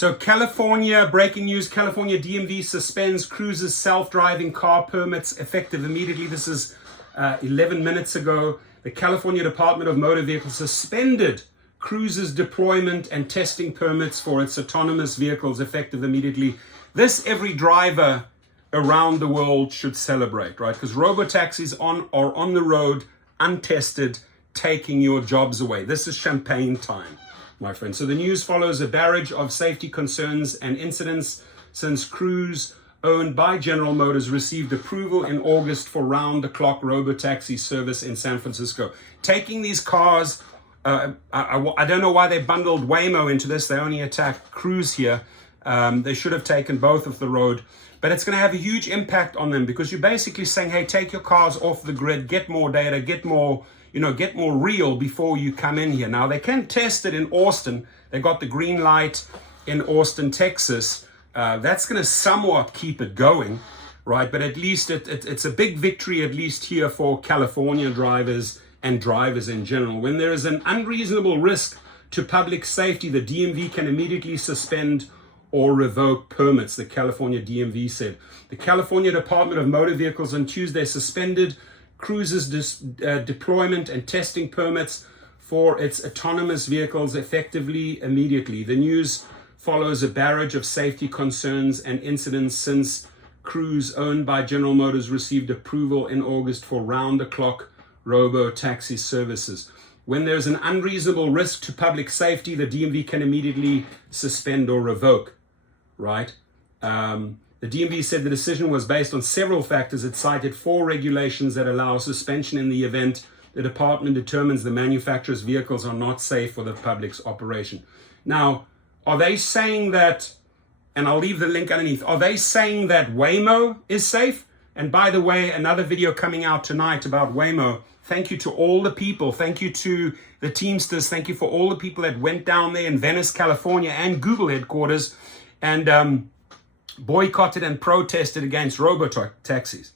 So California, breaking news, California DMV suspends cruisers' self-driving car permits effective immediately. This is 11 minutes ago. The California Department of Motor Vehicles suspended cruisers' deployment and testing permits for its autonomous vehicles effective immediately. This every driver around the world should celebrate, right? Because robo-taxis are on the road, untested, taking your jobs away. This is champagne time, my friend. So the news follows a barrage of safety concerns and incidents since Cruise, owned by General Motors, received approval in August for round-the-clock robo-taxi service in San Francisco. Taking these cars, I don't know why they bundled Waymo into this. They only attack Cruise here. They should have taken both off the road. But it's going to have a huge impact on them because you're basically saying, hey, take your cars off the grid, get more data, get more real before you come in here. Now, they can test it in Austin. They got the green light in Austin, Texas. That's going to somewhat keep it going, right? But at least it's a big victory, at least here for California drivers and drivers in general. When there is an unreasonable risk to public safety, the DMV can immediately suspend or revoke permits, the California DMV said. The California Department of Motor Vehicles on Tuesday suspended Cruise's deployment and testing permits for its autonomous vehicles effectively immediately. The news follows a barrage of safety concerns and incidents since Cruise, owned by General Motors, received approval in August for round-the-clock robo-taxi services. When there's an unreasonable risk to public safety, the DMV can immediately suspend or revoke, right? The DMV said the decision was based on several factors. It cited 4 regulations that allow suspension in the event the department determines the manufacturer's vehicles are not safe for the public's operation. Now, are they saying that, and I'll leave the link underneath, are they saying that Waymo is safe? And by the way, another video coming out tonight about Waymo. Thank you to all the people. Thank you to the Teamsters. Thank you for all the people that went down there in Venice, California, and Google headquarters and boycotted and protested against robo-taxis.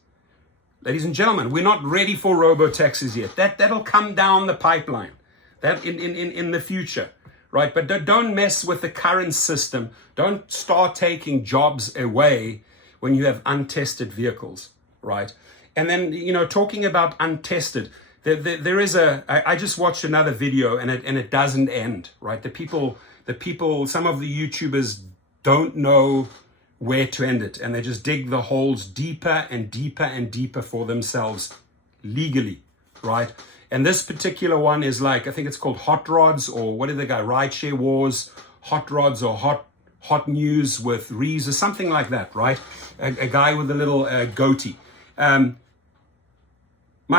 Ladies and gentlemen, we're not ready for robo-taxis yet. That'll come down the pipeline. That in the future, right? But don't mess with the current system. Don't start taking jobs away when you have untested vehicles, right? And then, talking about untested, there is I just watched another video and it doesn't end, right? The people, some of the YouTubers don't know where to end it, and they just dig the holes deeper and deeper and deeper for themselves legally, right? And this particular one is like, I think it's called Hot Rods, or what did they go, Rideshare Wars, Hot Rods, or Hot News with Reeves, or something like that, right? A guy with a little goatee. My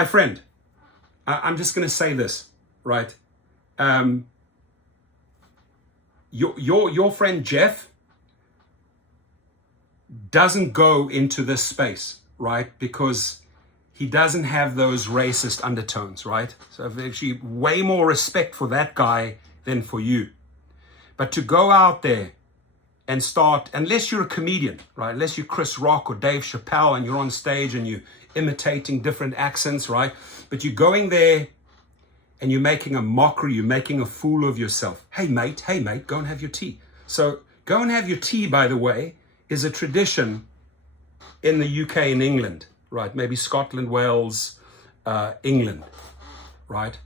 friend, I'm just going to say this, right? Your friend Jeff doesn't go into this space, right? Because he doesn't have those racist undertones, right? So I've actually way more respect for that guy than for you. But to go out there and start, unless you're a comedian, right? Unless you're Chris Rock or Dave Chappelle and you're on stage and you're imitating different accents, right? But you're going there and you're making a mockery, you're making a fool of yourself. Hey mate, go and have your tea. So go and have your tea, by the way, is a tradition in the UK and England, right? Maybe Scotland, Wales, England, right?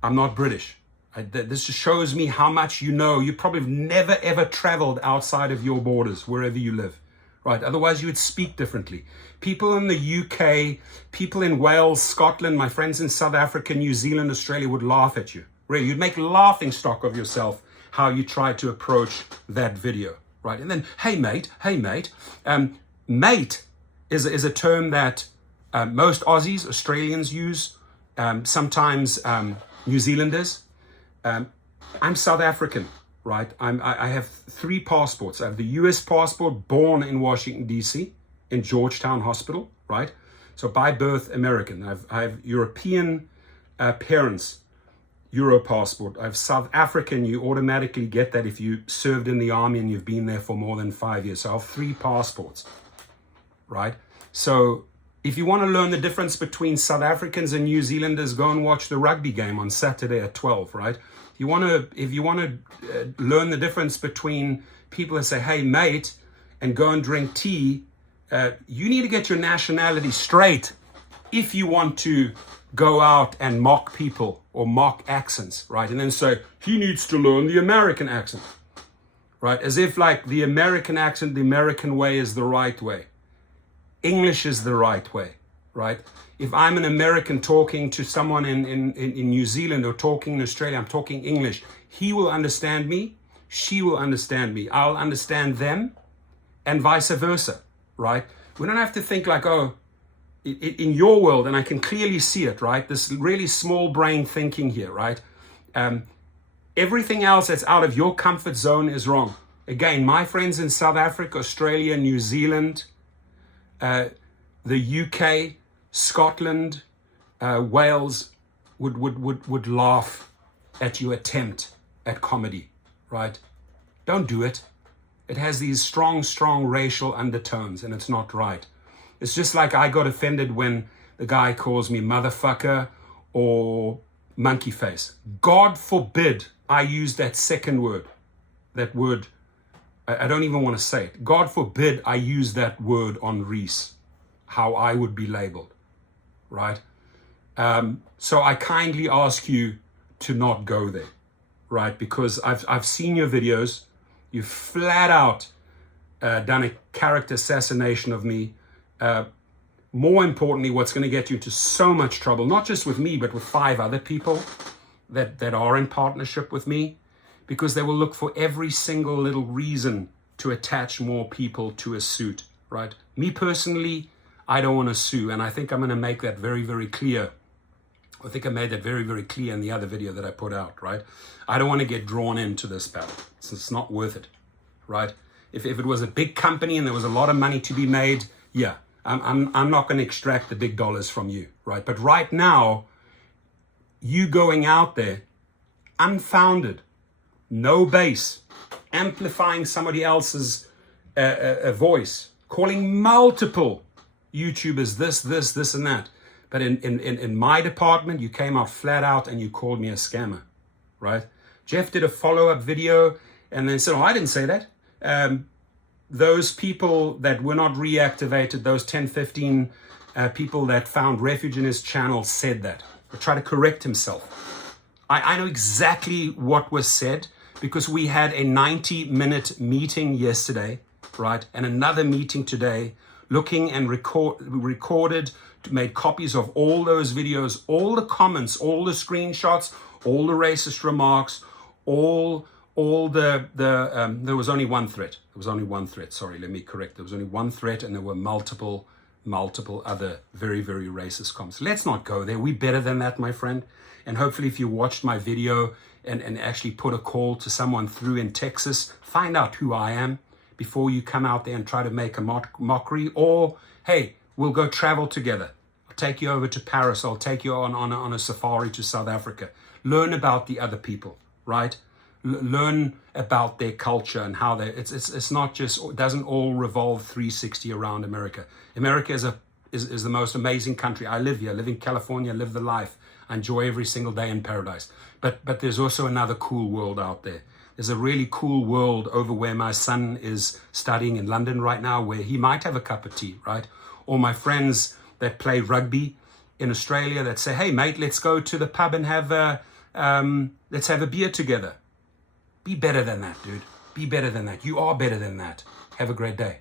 I'm not British. This just shows me how much you know. You probably have never, ever traveled outside of your borders, wherever you live, right? Otherwise, you would speak differently. People in the UK, people in Wales, Scotland, my friends in South Africa, New Zealand, Australia would laugh at you. Really, you'd make laughing stock of yourself how you try to approach that video, right? And then, hey mate. Mate is a term that most Aussies, Australians use, sometimes New Zealanders. I'm South African, right? I have 3 passports. I have the US passport, born in Washington, D.C., in Georgetown Hospital, right? So by birth, American. I have European parents, Euro passport. I have South African. You automatically get that if you served in the army and you've been there for more than 5 years. So I have 3 passports, right? So if you want to learn the difference between South Africans and New Zealanders, go and watch the rugby game on Saturday at 12, right? If you want to learn the difference between people that say, hey, mate, and go and drink tea, you need to get your nationality straight if you want to go out and mock people or mock accents, right? And then say, he needs to learn the American accent, right? As if like the American accent, the American way is the right way. English is the right way, right? If I'm an American talking to someone in New Zealand or talking in Australia, I'm talking English. He will understand me. She will understand me. I'll understand them, and vice versa, right? We don't have to think like, oh, in your world, and I can clearly see it, right? This really small brain thinking here, right? Everything else that's out of your comfort zone is wrong. Again, my friends in South Africa, Australia, New Zealand, the UK, Scotland, Wales would laugh at your attempt at comedy, right? Don't do it. It has these strong racial undertones, and it's not right. It's just like I got offended when the guy calls me motherfucker or monkey face. God forbid I use that second word. That word, I don't even want to say it. God forbid I use that word on Reese, how I would be labeled, right? So I kindly ask you to not go there, right? Because I've seen your videos. You've flat out done a character assassination of me. More importantly, what's going to get you into so much trouble, not just with me, but with 5 other people that are in partnership with me, because they will look for every single little reason to attach more people to a suit, right? Me personally, I don't want to sue, and I think I'm going to make that very, very clear. I think I made that very, very clear in the other video that I put out, right? I don't want to get drawn into this battle. It's not worth it, right? If it was a big company and there was a lot of money to be made, yeah, I'm not going to extract the big dollars from you, right? But right now, you going out there, unfounded, no base, amplifying somebody else's voice, calling multiple YouTubers this, and that. But in my department, you came out flat out and you called me a scammer, right? Jeff did a follow-up video and then said, oh, I didn't say that. Those people that were not reactivated, those 10, 15 people that found refuge in his channel said that. He tried to correct himself. I know exactly what was said because we had a 90-minute meeting yesterday, right? And another meeting today, looking and recorded, made copies of all those videos, all the comments, all the screenshots, all the racist remarks, all the there was only one threat. There was only one threat. Sorry, let me correct. There was only one threat, and there were multiple other very, very racist comments. Let's not go there. We're better than that, my friend. And hopefully, if you watched my video and actually put a call to someone through in Texas, find out who I am before you come out there and try to make a mockery. Or, hey, we'll go travel together. I'll take you over to Paris. I'll take you on a safari to South Africa. Learn about the other people, right? Learn about their culture and how it's not just, it doesn't all revolve 360 around America. America is the most amazing country. I live here, I live in California, live the life. I enjoy every single day in paradise. But there's also another cool world out there. There's a really cool world over where my son is studying in London right now, where he might have a cup of tea, right? Or my friends that play rugby in Australia that say, hey, mate, let's go to the pub and let's have a beer together. Be better than that, dude. Be better than that. You are better than that. Have a great day.